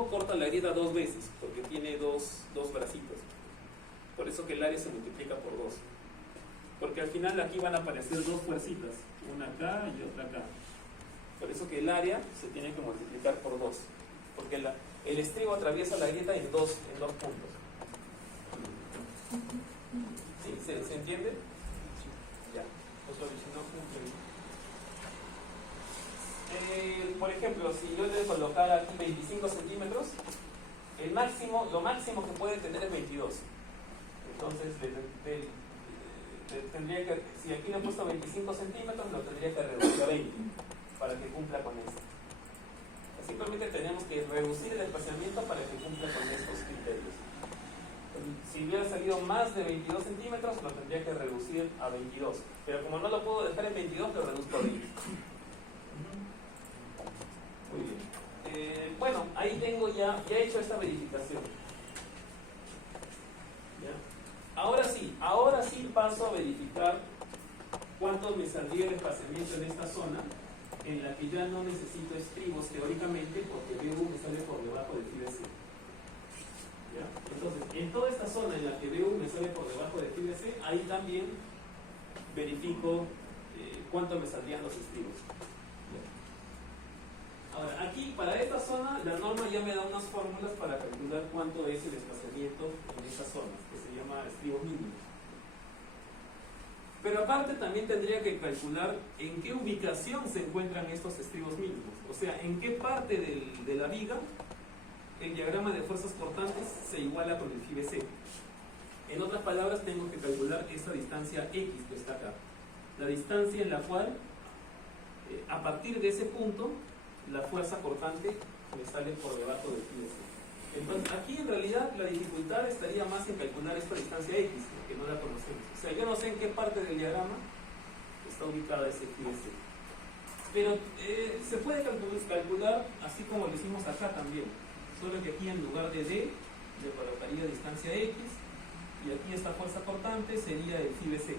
estribo corta la grieta dos veces, porque tiene dos bracitos. Por eso que el área se multiplica por 2. Porque al final aquí van a aparecer dos fuercitas, una acá y otra acá. Por eso que el área se tiene que multiplicar por 2. Porque el estribo atraviesa la grieta en dos puntos. ¿Sí? ¿Se entiende? Ya. O sea, si no cumple. Por ejemplo, si yo le colocara aquí 25 centímetros, lo máximo que puede tener es 22. Entonces, tendría que, si aquí le he puesto 25 centímetros, lo tendría que reducir a 20 para que cumpla con esto. Simplemente tenemos que reducir el desplazamiento para que cumpla con estos criterios. Si hubiera salido más de 22 centímetros, lo tendría que reducir a 22. Pero como no lo puedo dejar en 22, lo reduzco a 20. Muy bien. Bueno, ahí tengo ya he hecho esta verificación. ¿Ya? Ahora sí paso a verificar cuánto me saldría el desplazamiento en esta zona, en la que ya no necesito estribos teóricamente, porque BU me sale por debajo del phi de C. ¿Ya? Entonces, en toda esta zona en la que BU me sale por debajo del phi de C, ahí también verifico cuánto me saldrían los estribos. Ahora, aquí para esta zona la norma ya me da unas fórmulas para calcular cuánto es el desplazamiento en esas zonas, que se llama estribos mínimos. Pero aparte también tendría que calcular en qué ubicación se encuentran estos estribos mínimos, o sea, en qué parte de la viga el diagrama de fuerzas cortantes se iguala con el phi de C. En otras palabras, tengo que calcular esta distancia X que está acá, la distancia en la cual a partir de ese punto la fuerza cortante me sale por debajo del phi de C. Entonces aquí en realidad la dificultad estaría más en calcular esta distancia X, que no la conocemos. O sea, yo no sé en qué parte del diagrama está ubicada ese phi de C. Pero se puede calcular así como lo hicimos acá también. Solo que aquí en lugar de D le colocaría distancia X y aquí esta fuerza cortante sería el phi de C.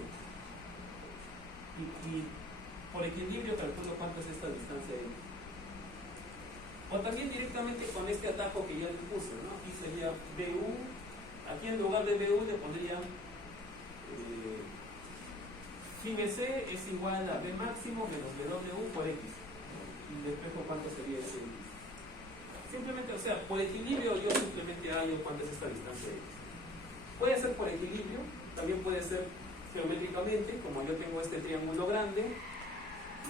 Y por equilibrio calculo cuánto es esta distancia X. O también directamente con este atajo que ya le puse, ¿no? Aquí sería BU, aquí en lugar de BU le pondría phi de C es igual a B máximo menos BW por X. Y despejo cuánto sería ese X. Simplemente, o sea, por equilibrio yo simplemente hallo cuánto es esta distancia X. Puede ser por equilibrio, también puede ser geométricamente, como yo tengo este triángulo grande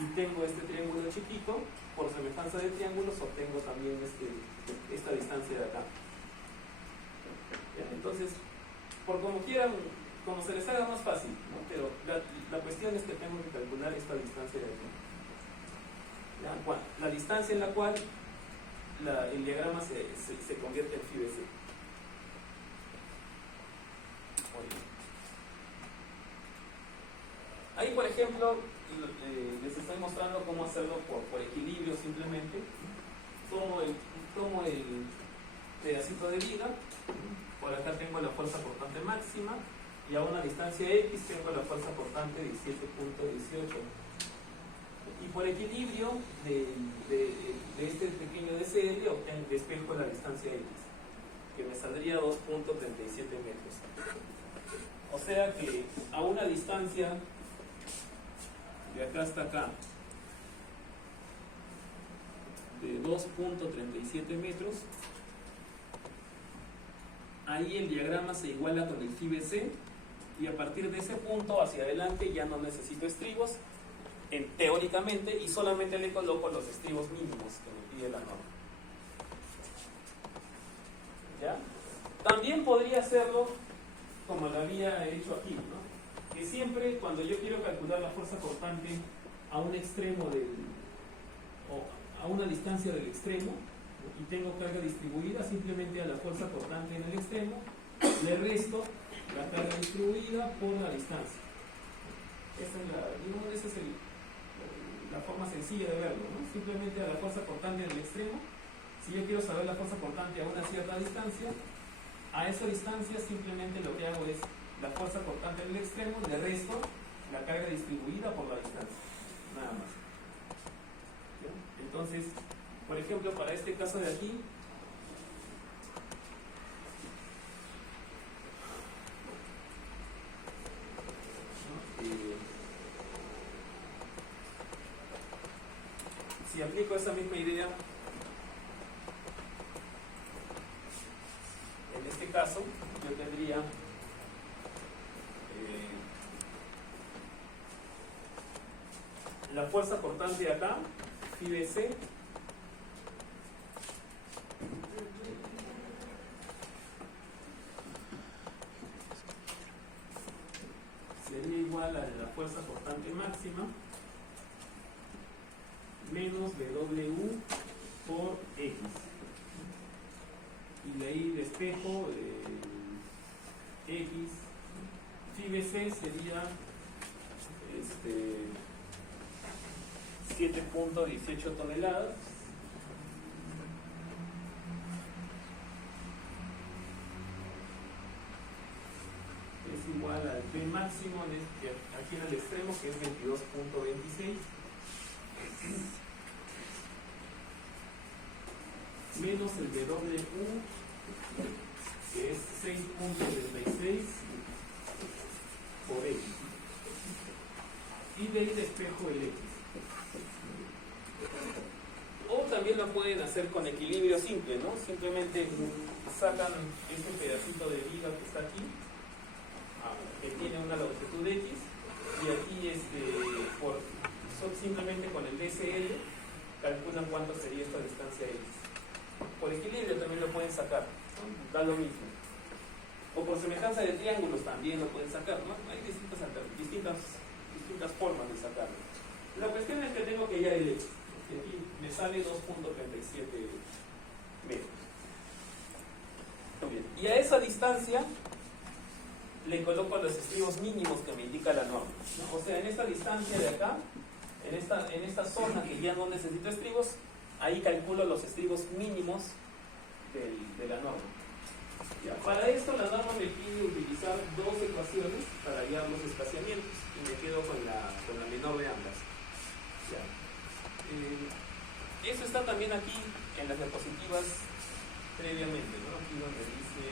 y tengo este triángulo chiquito, por semejanza de triángulos obtengo también esta distancia de acá. ¿Ya? Entonces, por como quieran, como se les haga más fácil, ¿no? Pero la cuestión es que tengo que calcular esta distancia de aquí. ¿Ya? La distancia en la cual el diagrama se convierte en phi de C. Ahí, por ejemplo, les estoy mostrando cómo hacerlo por equilibrio simplemente. Tomo el pedacito de viga, por acá tengo la fuerza cortante máxima y a una distancia X tengo la fuerza cortante de 17.18. Y por equilibrio de este pequeño DCL despejo la distancia X, que me saldría 2.37 metros. O sea que a una distancia de acá hasta acá de 2.37 metros, ahí el diagrama se iguala con el phi de C y a partir de ese punto hacia adelante ya no necesito estribos teóricamente, y solamente le coloco los estribos mínimos que me pide la norma. ¿Ya? También podría hacerlo como lo había hecho aquí, ¿no? Que siempre cuando yo quiero calcular la fuerza cortante a un extremo o a una distancia del extremo, ¿no? Y tengo carga distribuida, simplemente a la fuerza cortante en el extremo le resto la carga distribuida por la distancia. Esa es la forma sencilla de verlo, ¿no? Simplemente a la fuerza cortante en el extremo. Si yo quiero saber la fuerza cortante a una cierta distancia, a esa distancia simplemente lo que hago es la fuerza cortante en el extremo, le resto la carga distribuida por la distancia, nada más. ¿Ya? Entonces, por ejemplo, para este caso de aquí, aplico esa misma idea, en este caso, yo tendría la fuerza cortante de acá, phi BC, sería igual a la fuerza cortante máxima menos W por X. Y de ahí despejo X, phi BC sería 7.18 toneladas. Es igual al P máximo aquí en el extremo, que es 22.26, menos el WU, que es 6.36 por X. Y de ahí despejo el X. O también lo pueden hacer con equilibrio simple, ¿no? Simplemente sacan este pedacito de viga que está aquí, que tiene una longitud X, y aquí simplemente con el DCL calculan cuánto sería esta distancia X. Por equilibrio también lo pueden sacar, ¿no? Da lo mismo. O por semejanza de triángulos también lo pueden sacar, ¿no? Hay distintas formas de sacarlo. La cuestión es que tengo que hallar el X, que aquí me sale 2.37 metros. Muy bien. Y a esa distancia le coloco los estribos mínimos que me indica la norma, ¿no? O sea, en esta distancia de acá, en esta zona que ya no necesito estribos, ahí calculo los estribos mínimos de la norma. Ya, para esto la norma me pide utilizar dos ecuaciones para hallar los espaciamientos y me quedo con la menor de ambas. Ya. Eso está también aquí en las diapositivas previamente, ¿no? Aquí donde dice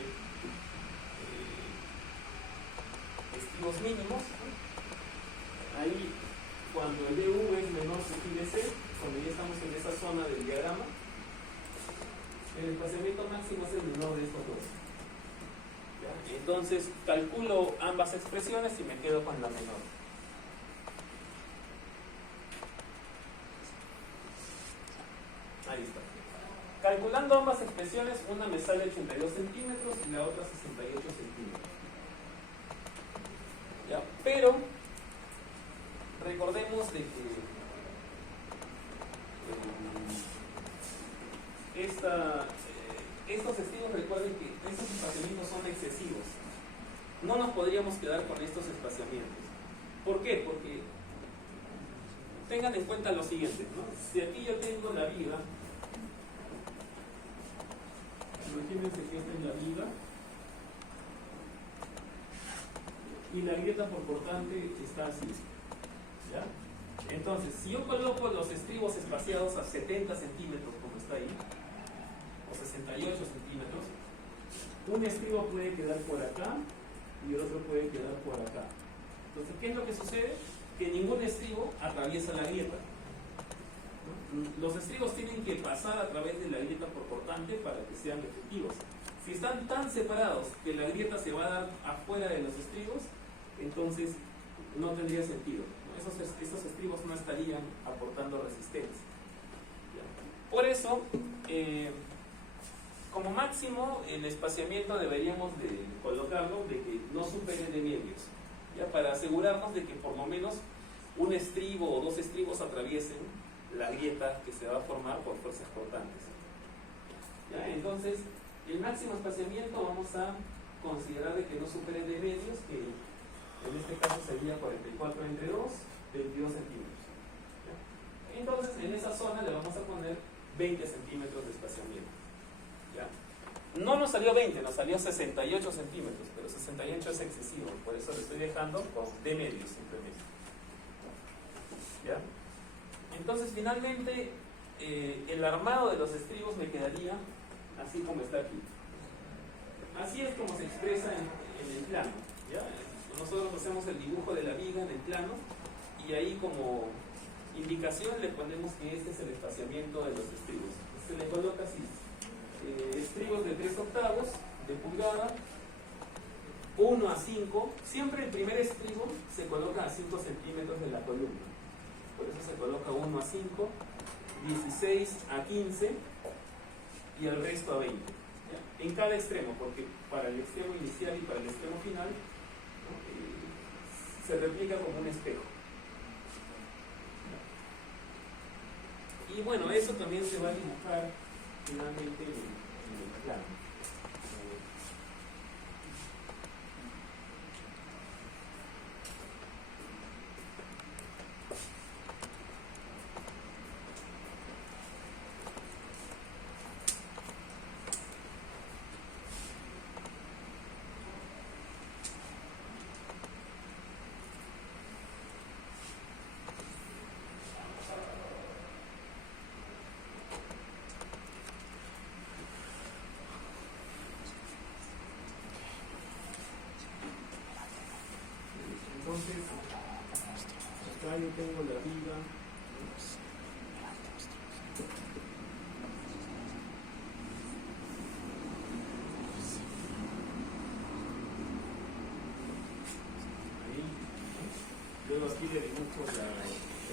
estribos mínimos, ¿no? Ahí cuando el DU es menor que phi BC, cuando ya estamos en esa zona del diagrama, el espaciamiento máximo es el menor de estos dos. ¿Ya? Entonces calculo ambas expresiones y me quedo con la menor. Ahí está. Calculando ambas expresiones, una me sale 82 centímetros y la otra 68 centímetros. ¿Ya? Pero recordemos de que estos estribos, recuerden que estos espaciamientos son excesivos. No nos podríamos quedar con estos espaciamientos. ¿Por qué? Porque tengan en cuenta lo siguiente, ¿no? Si aquí yo tengo la viga, imagínense que esta es la viga y la grieta por cortante está así, ¿ya? Entonces, si yo coloco los estribos espaciados a 70 centímetros como está ahí, o 68 centímetros, un estribo puede quedar por acá y el otro puede quedar por acá. Entonces, ¿qué es lo que sucede? Que ningún estribo atraviesa la grieta. Los estribos tienen que pasar a través de la grieta por cortante para que sean efectivos. Si están tan separados que la grieta se va a dar afuera de los estribos, entonces no tendría sentido. Esos estribos no estarían aportando resistencia. Por eso, como máximo, el espaciamiento deberíamos de colocarlo de que no supere de medios, ¿ya? Para asegurarnos de que por lo menos un estribo o dos estribos atraviesen la grieta que se va a formar por fuerzas cortantes. ¿Ya? Entonces, el máximo espaciamiento vamos a considerar de que no supere de medios, que en este caso sería 44 entre 2, 22 centímetros. ¿Ya? Entonces, en esa zona le vamos a poner 20 centímetros de espaciamiento. ¿Ya? No nos salió 20, nos salió 68 centímetros, pero 68 es excesivo, por eso lo estoy dejando con de medios simplemente. ¿Ya? Entonces, finalmente, el armado de los estribos me quedaría así como está aquí. Así es como se expresa en el plano. ¿Ya? Nosotros hacemos el dibujo de la viga en el plano y ahí como indicación le ponemos que este es el espaciamiento de los estribos. Se le coloca así, estribos de 3 octavos de pulgada, 1 a 5, siempre el primer estribo se coloca a 5 centímetros de la columna, por eso se coloca 1 a 5, 16 a 15 y el resto a 20. ¿Ya? En cada extremo, porque para el extremo inicial y para el extremo final, ¿no? Se replica como un espejo. Y bueno, eso también se va a dibujar finalmente en el plano. Entonces, acá yo tengo la viga. Ahí. Luego aquí le dibujo el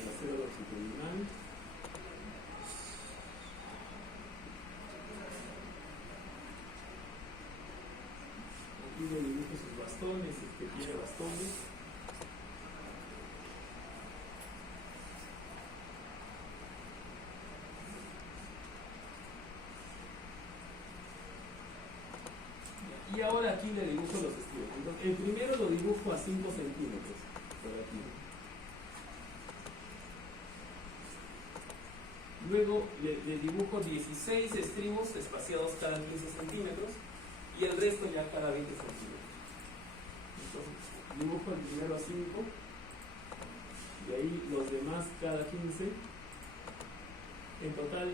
acero longitudinal. Aquí le dibujo sus bastones, si es que tiene bastones. Y ahora aquí le dibujo los estribos. Entonces, el primero lo dibujo a 5 centímetros, por aquí. Luego le dibujo 16 estribos espaciados cada 15 centímetros y el resto ya cada 20 centímetros. Entonces, dibujo el primero a 5 y ahí los demás cada 15. En total,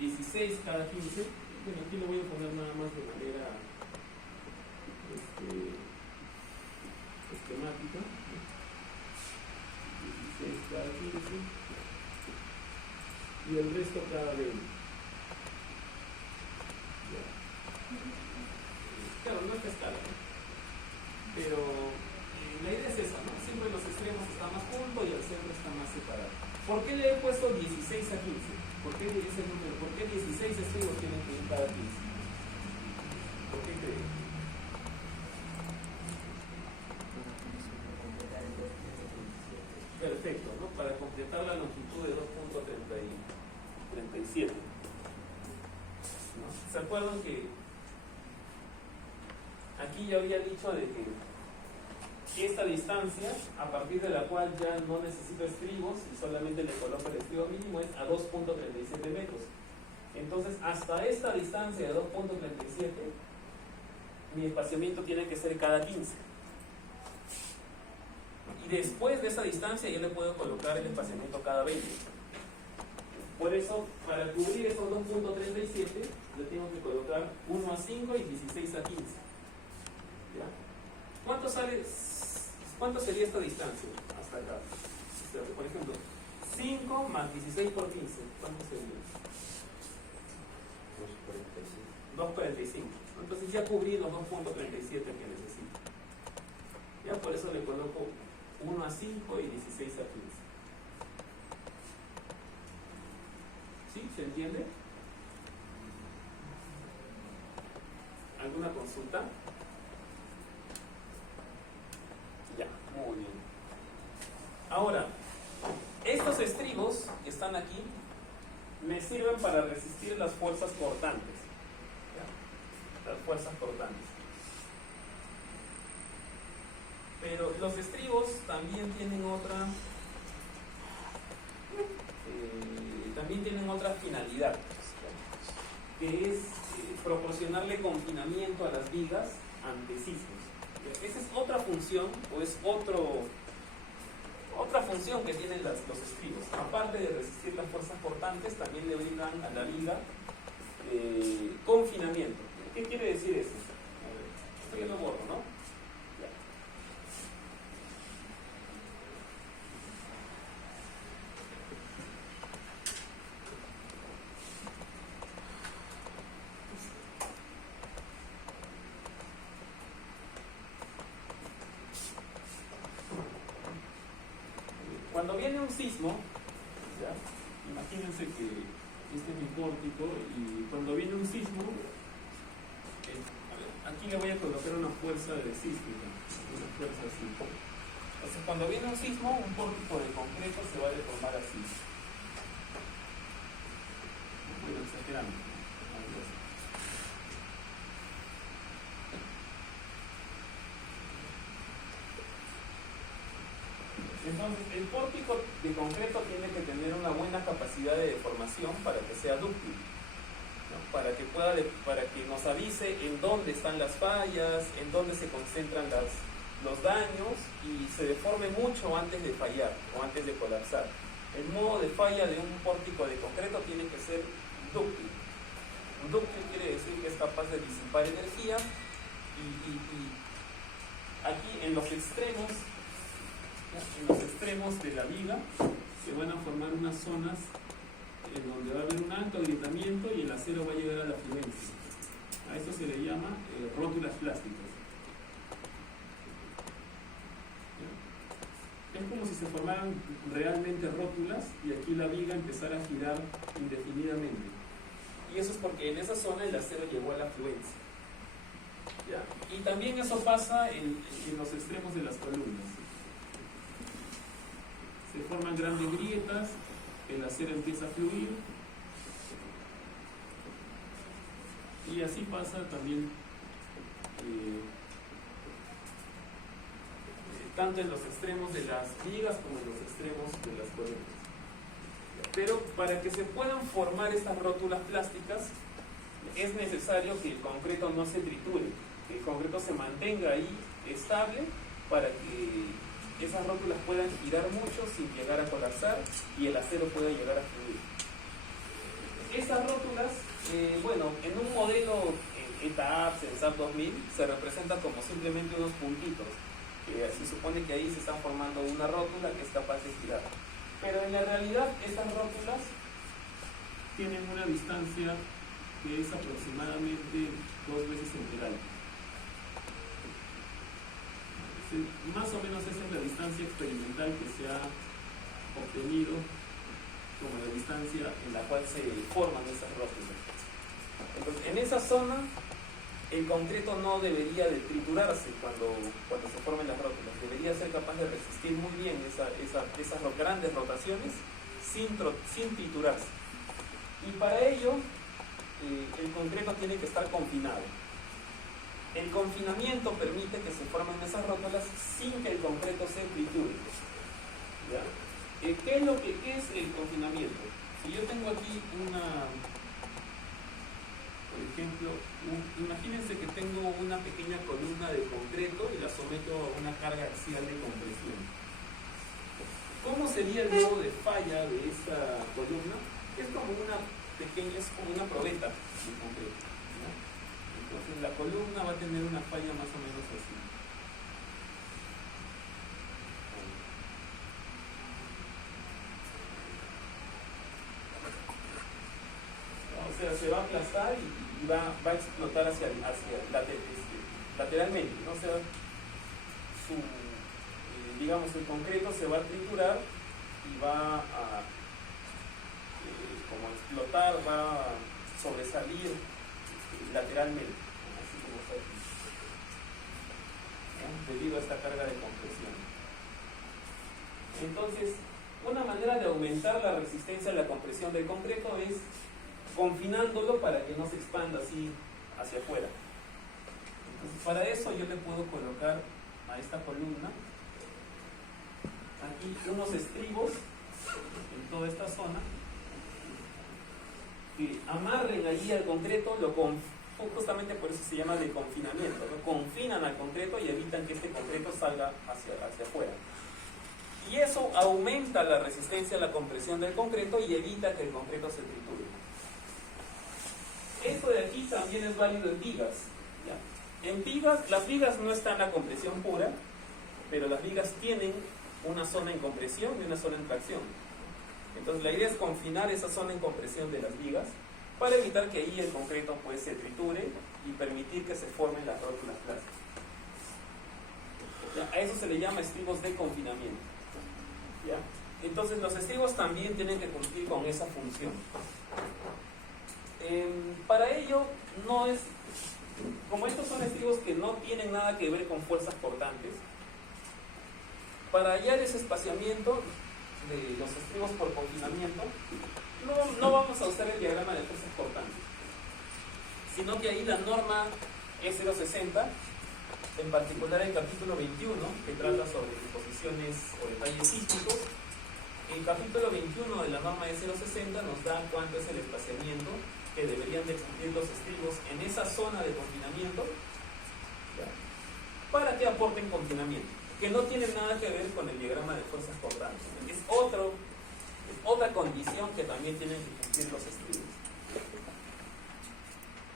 16 cada 15. Bueno, aquí lo voy a poner nada más de manera esquemática. 16 cada 15 y el resto cada 20. Ya. Claro, no es escala, ¿no? Pero la idea es esa, ¿no? Siempre los extremos están más juntos y el centro está más separado. ¿Por qué le he puesto 16 a 15? ¿Por qué ese número? ¿Por qué 16 estribos tienen que ir cada 15? ¿Por qué creen? Perfecto, ¿no? Para completar la longitud de 2.37. ¿No? ¿Se acuerdan que aquí ya había dicho de que esta distancia, a partir de la cual ya no necesito estribos y solamente le coloco el estribo mínimo, es a 2.37 metros. Entonces, hasta esta distancia de 2.37, mi espaciamiento tiene que ser cada 15. Y después de esa distancia, yo le puedo colocar el espaciamiento cada 20. Por eso, para cubrir esos 2.37, le tengo que colocar 1 a 5 y 16 a 15. ¿Ya? ¿Cuánto sería esta distancia hasta acá? O sea, por ejemplo, 5 más 16 por 15. ¿Cuánto sería? 2.45. Entonces ya cubrí los 2.37 que necesito. Ya por eso le coloco 1 a 5 y 16 a 15. ¿Sí? ¿Se entiende? ¿Alguna consulta? Ya, muy bien. Ahora, estos estribos que están aquí me sirven para resistir las fuerzas cortantes. ¿Ya? Las fuerzas cortantes. Pero los estribos también tienen otra finalidad, que es proporcionarle confinamiento a las vigas ante sismos. Esa es otra función, o es otra función que tienen los estribos. Aparte de resistir las fuerzas cortantes, también le brindan a la viga confinamiento. ¿Qué quiere decir eso? Esto ya lo borro, ¿no? Ya. viene un sismo, ¿ya? Imagínense que este es mi pórtico y cuando viene un sismo, a ver, aquí le voy a colocar una fuerza de sísmica, una fuerza así. Entonces cuando viene un sismo, un pórtico de concreto se va a deformar así. Bueno, exagerando. Algo así. Entonces, el pórtico de concreto tiene que tener una buena capacidad de deformación para que sea dúctil, ¿no? Para que nos avise en dónde están las fallas, en dónde se concentran los daños y se deforme mucho antes de fallar o antes de colapsar. El modo de falla de un pórtico de concreto tiene que ser dúctil. Un dúctil quiere decir que es capaz de disipar energía y aquí en los extremos de la viga se van a formar unas zonas en donde va a haber un alto agrietamiento y el acero va a llegar a la fluencia. A esto se le llama rótulas plásticas. ¿Ya? Es como si se formaran realmente rótulas y aquí la viga empezara a girar indefinidamente. Y eso es porque en esa zona el acero llegó a la fluencia. ¿Ya? Y también eso pasa en los extremos de las columnas. Se forman grandes grietas, el acero empieza a fluir y así pasa también tanto en los extremos de las vigas como en los extremos de las columnas. Pero para que se puedan formar estas rótulas plásticas es necesario que el concreto no se triture, que el concreto se mantenga ahí estable para que esas rótulas puedan girar mucho sin llegar a colapsar y el acero pueda llegar a fluir. Estas rótulas, bueno, en un modelo ETAP, SAP 2000, se representan como simplemente unos puntitos. Se supone que ahí se están formando una rótula que es capaz de girar. Pero en la realidad, estas rótulas tienen una distancia que es aproximadamente 2 veces el alto. Más o menos esa es la distancia experimental que se ha obtenido como la distancia en la cual se forman esas rótulas. Entonces, en esa zona el concreto no debería de triturarse cuando se formen las rótulas. Debería ser capaz de resistir muy bien esas grandes rotaciones sin triturarse. Y para ello el concreto tiene que estar confinado. El confinamiento permite que se formen esas rótulas sin que el concreto se triture. ¿Ya? ¿Qué es el confinamiento? Si yo tengo aquí por ejemplo, imagínense que tengo una pequeña columna de concreto y la someto a una carga axial de compresión. ¿Cómo sería el modo de falla de esta columna? Es como una probeta de concreto. Entonces la columna va a tener una falla más o menos así. O sea, se va a aplastar y va a explotar lateralmente, ¿no? O sea, digamos, el concreto se va a triturar y va a como explotar, va a sobresalir lateralmente, así como está aquí, ¿no? Debido a esta carga de compresión. Entonces, una manera de aumentar la resistencia a la compresión del concreto es confinándolo para que no se expanda así hacia afuera. Entonces, para eso yo le puedo colocar a esta columna aquí unos estribos en toda esta zona que amarren allí al concreto, justamente por eso se llama de confinamiento, ¿no? Confinan al concreto y evitan que este concreto salga hacia afuera. Y eso aumenta la resistencia a la compresión del concreto y evita que el concreto se triture. Esto de aquí también es válido en vigas, ¿ya? En vigas, las vigas no están a compresión pura, pero las vigas tienen una zona en compresión y una zona en tracción. Entonces la idea es confinar esa zona en compresión de las vigas para evitar que ahí el concreto pues se triture y permitir que se formen las rótulas plásticas. ¿Ya? A eso se le llama estribos de confinamiento. ¿Ya? Entonces los estribos también tienen que cumplir con esa función. Para ello, no es, como estos son estribos que no tienen nada que ver con fuerzas cortantes, para hallar ese espaciamiento de los estribos por confinamiento, no vamos a usar el diagrama de fuerzas cortantes, sino que ahí la norma E060, en particular el capítulo 21, que trata sobre disposiciones o detalles sísmicos, el capítulo 21 de la norma E060 nos da cuánto es el espaciamiento que deberían de cumplir los estribos en esa zona de confinamiento, ¿ya?, para que aporten confinamiento, que no tiene nada que ver con el diagrama de fuerzas cortantes. Es otra condición que también tienen que cumplir los estribos.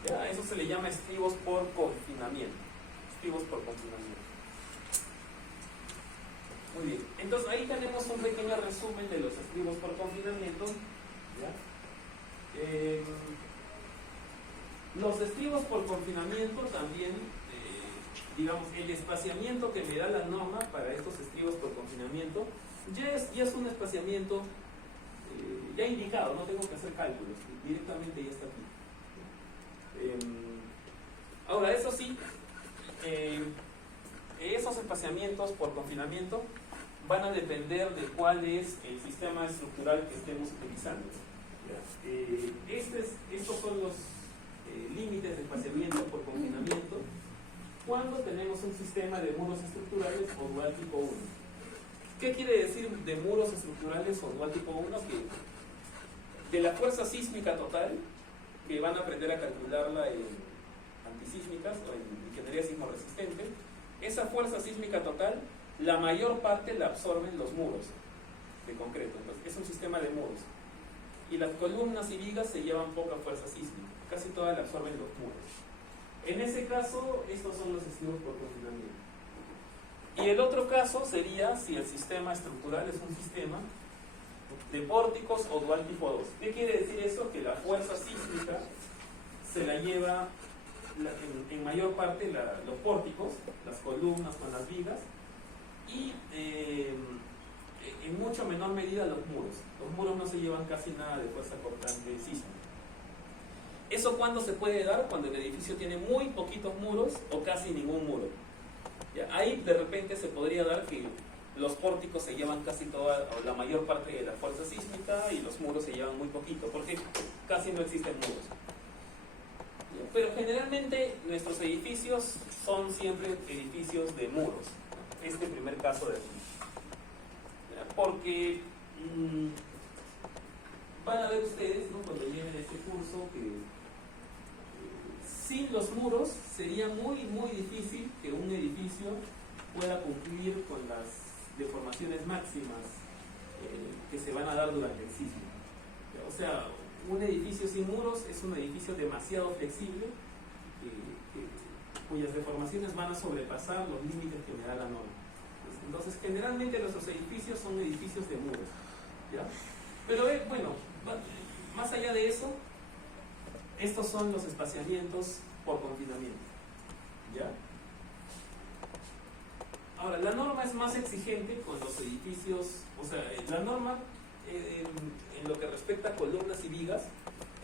¿Ya? Eso se le llama estribos por confinamiento. Estribos por confinamiento. Muy bien. Entonces ahí tenemos un pequeño resumen de los estribos por confinamiento. ¿Ya? Los estribos por confinamiento también, digamos, el espaciamiento que me da la norma para estos estribos por confinamiento ya es un espaciamiento ya indicado, no tengo que hacer cálculos, directamente ya está aquí. Ahora, eso sí, esos espaciamientos por confinamiento van a depender de cuál es el sistema estructural que estemos utilizando. Estos son los límites de espaciamiento por confinamiento cuando tenemos un sistema de muros estructurales o dual tipo 1. ¿Qué quiere decir de muros estructurales o dual tipo 1? Que de la fuerza sísmica total, que van a aprender a calcularla en antisísmicas o en ingeniería sismo resistente, esa fuerza sísmica total, la mayor parte la absorben los muros de concreto. Entonces, es un sistema de muros. Y las columnas y vigas se llevan poca fuerza sísmica, casi todas la absorben los muros. En ese caso, estos son los estribos por confinamiento. Y el otro caso sería si el sistema estructural es un sistema de pórticos o dual tipo 2. ¿Qué quiere decir eso? Que la fuerza sísmica se la lleva en mayor parte los pórticos, las columnas con las vigas, y en mucho menor medida los muros. Los muros no se llevan casi nada de fuerza cortante sísmica. ¿Eso cuándo se puede dar? Cuando el edificio tiene muy poquitos muros o casi ningún muro. ¿Ya? Ahí de repente se podría dar que los pórticos se llevan casi toda o la mayor parte de la fuerza sísmica y los muros se llevan muy poquito, porque casi no existen muros. ¿Ya? Pero generalmente nuestros edificios son siempre edificios de muros. Este primer caso de aquí. ¿Ya? Porque van a ver ustedes, ¿no?, cuando lleven este curso, que sin los muros sería muy difícil que un edificio pueda cumplir con las deformaciones máximas que se van a dar durante el sismo. O sea, un edificio sin muros es un edificio demasiado flexible cuyas deformaciones van a sobrepasar los límites que me da la norma. Entonces, generalmente nuestros edificios son edificios de muros, ¿ya? Pero bueno, más allá de eso, estos son los espaciamientos por confinamiento, ¿ya? Ahora, la norma es más exigente con los edificios, o sea, la norma en lo que respecta a columnas y vigas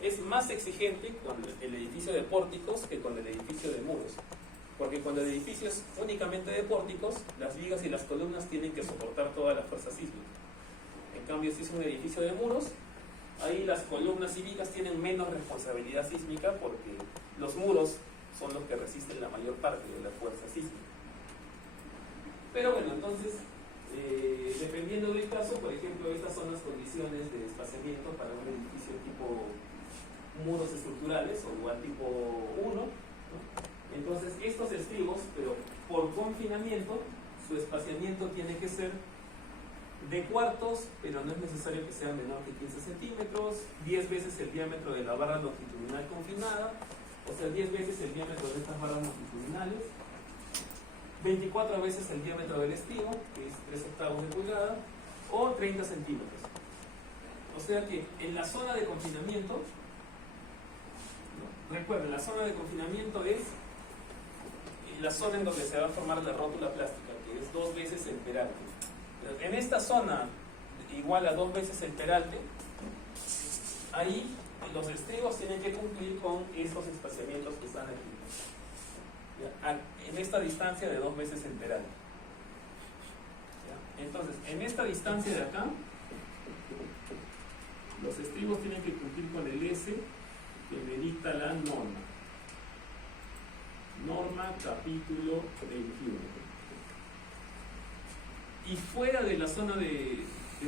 es más exigente con el edificio de pórticos que con el edificio de muros, porque cuando el edificio es únicamente de pórticos, las vigas y las columnas tienen que soportar toda la fuerza sísmica. En cambio, si es un edificio de muros, ahí las columnas y vigas tienen menos responsabilidad sísmica porque los muros son los que resisten la mayor parte de la fuerza sísmica. Pero bueno, entonces, dependiendo del caso, por ejemplo, estas son las condiciones de espaciamiento para un edificio tipo muros estructurales o dual tipo 1, ¿no? Entonces, estos estribos, pero por confinamiento, su espaciamiento tiene que ser de cuartos, pero no es necesario que sea menor que 15 centímetros, 10 veces el diámetro de la barra longitudinal confinada, o sea, 10 veces el diámetro de estas barras longitudinales, 24 veces el diámetro del estribo, que es 3/8 de pulgada, o 30 centímetros. O sea que en la zona de confinamiento, ¿no?, recuerden, la zona de confinamiento es la zona en donde se va a formar la rótula plástica, que es 2 veces el peráqueo. En esta zona igual a 2 veces el peralte, ahí los estribos tienen que cumplir con estos espaciamientos que están aquí, ¿ya? En esta distancia de 2 veces el peralte, ¿ya? Entonces, en esta distancia de acá, los estribos tienen que cumplir con el S que me dicta la norma. Norma capítulo 21. Y fuera de la zona de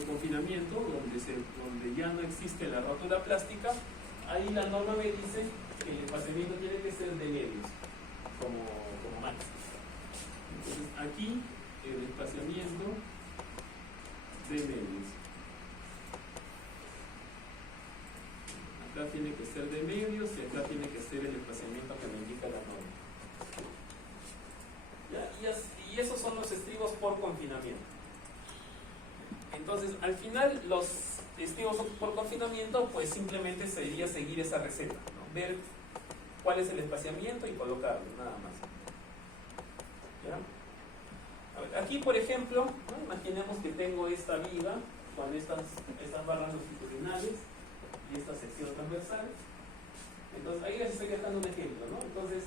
confinamiento, donde ya no existe la rotura plástica, ahí la norma me dice que el espaciamiento tiene que ser de medios, como máximo. Entonces aquí el espaciamiento de medios. Acá tiene que ser de medios y acá tiene que ser el espaciamiento que me indica la norma. ¿Ya? Y esos son los estribos por confinamiento. Entonces, al final, los estribos por confinamiento, pues simplemente sería seguir esa receta, ¿no? Ver cuál es el espaciamiento y colocarlo, nada más. ¿Ya? A ver, aquí, por ejemplo, ¿no? Imaginemos que tengo esta viga con estas barras longitudinales y esta sección transversal. Entonces, ahí les estoy dejando un ejemplo, ¿no? Entonces,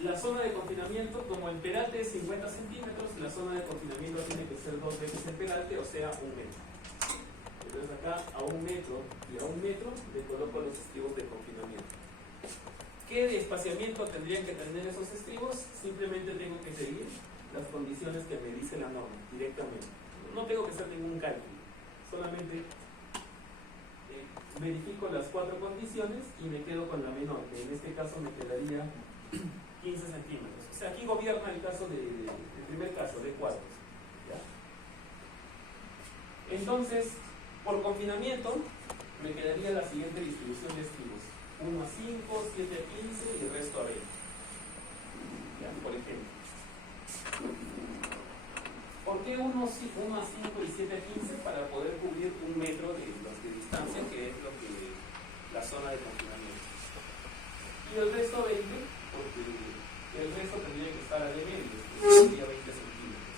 la zona de confinamiento, como el peralte es 50 centímetros, la zona de confinamiento tiene que ser 2 veces el peralte, o sea, 1 metro. Entonces acá a 1 metro y a 1 metro le coloco los estribos de confinamiento. ¿Qué de espaciamiento tendrían que tener esos estribos? Simplemente tengo que seguir las condiciones que me dice la norma directamente. No tengo que hacer ningún cálculo, solamente verifico las 4 condiciones y me quedo con la menor, que en este caso me quedaría 15 centímetros. O sea, aquí gobierna el caso el primer caso, de cuartos. ¿Ya? Entonces, por confinamiento, me quedaría la siguiente distribución de estribos: 1 a 5, 7 a 15 y el resto a 20. ¿Ya? Por ejemplo. ¿Por qué 1 a 5 y 7 a 15? Para poder cubrir 1 metro de distancia, que es lo que la zona de confinamiento. Y el resto 20, porque el resto tendría que estar a de medio, que sería 20 centímetros.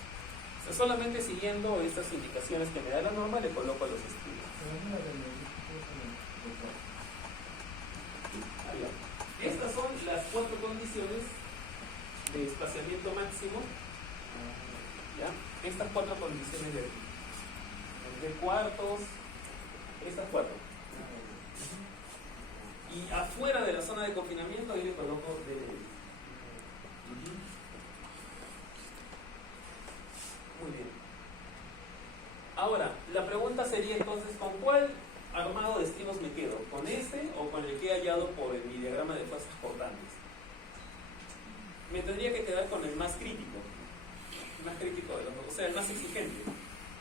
O sea, solamente siguiendo estas indicaciones que me da la norma, le coloco los estribos. Estas son las 4 condiciones de espaciamiento máximo. ¿Ya? Estas 4 condiciones de aquí. De cuartos, estas 4. Y afuera de la zona de confinamiento, ahí le coloco de... Muy bien. Ahora, la pregunta sería entonces, ¿con cuál armado de estribos me quedo? ¿Con este o con el que he hallado por mi diagrama de fuerzas portantes? Me tendría que quedar con el más crítico. El más crítico de los dos, o sea, el más exigente,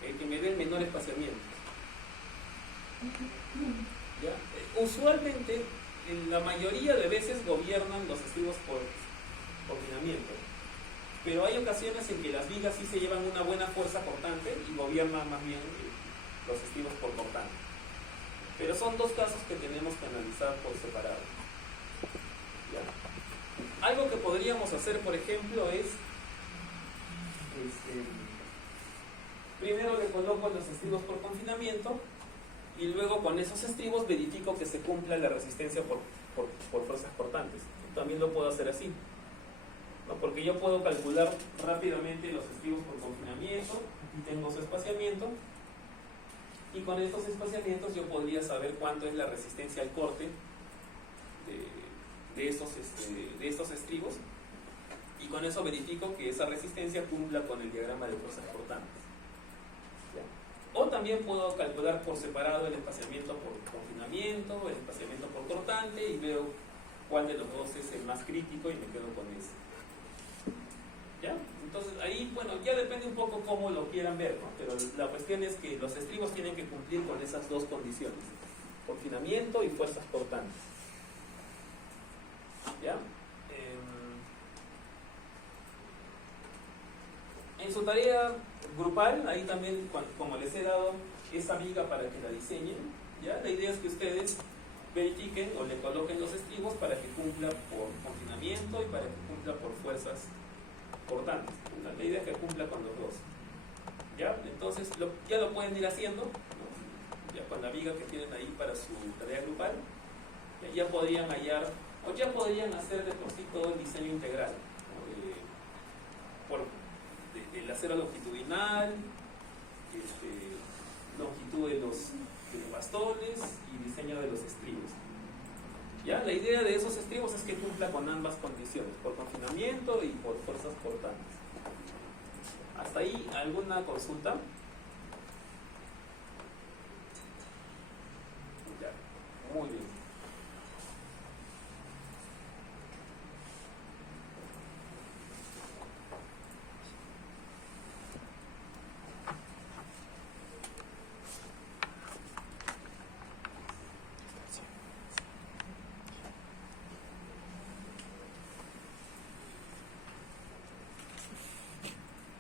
el que me dé el menor espaciamiento. ¿Ya? Usualmente, en la mayoría de veces gobiernan los estribos por confinamiento, pero hay ocasiones en que las vigas sí se llevan una buena fuerza cortante y gobiernan más bien los estribos por cortante. Pero son 2 casos que tenemos que analizar por separado. ¿Ya? Algo que podríamos hacer, por ejemplo, es primero le coloco los estribos por confinamiento y luego con esos estribos verifico que se cumpla la resistencia por fuerzas cortantes. También lo puedo hacer así, ¿no? Porque yo puedo calcular rápidamente los estribos por confinamiento, aquí tengo su espaciamiento, y con estos espaciamientos yo podría saber cuánto es la resistencia al corte de estos estribos, y con eso verifico que esa resistencia cumpla con el diagrama de fuerzas cortantes. ¿Ya? O también puedo calcular por separado el espaciamiento por confinamiento, el espaciamiento por cortante, y veo cuál de los dos es el más crítico y me quedo con ese. ¿Ya? Entonces ahí, bueno, ya depende un poco cómo lo quieran ver, ¿no? Pero la cuestión es que los estribos tienen que cumplir con esas 2 condiciones: confinamiento y fuerzas cortantes. ¿Ya? En su tarea grupal, ahí también, como les he dado esa viga para que la diseñen, ¿ya? La idea es que ustedes verifiquen o le coloquen los estribos para que cumpla por confinamiento y para que cumpla por fuerzas cortantes. La idea es que cumpla con los 2. ¿Ya? Entonces ya lo pueden ir haciendo, ¿no? Ya con la viga que tienen ahí para su tarea grupal, ya podrían hallar, o ya podrían hacer de por sí todo el diseño integral, ¿no? El acero longitudinal, longitud de los bastones y diseño de los estribos. ¿Ya? La idea de esos estribos es que cumpla con ambas condiciones, por confinamiento y por fuerzas cortantes. ¿Hasta ahí alguna consulta? Ya, muy bien.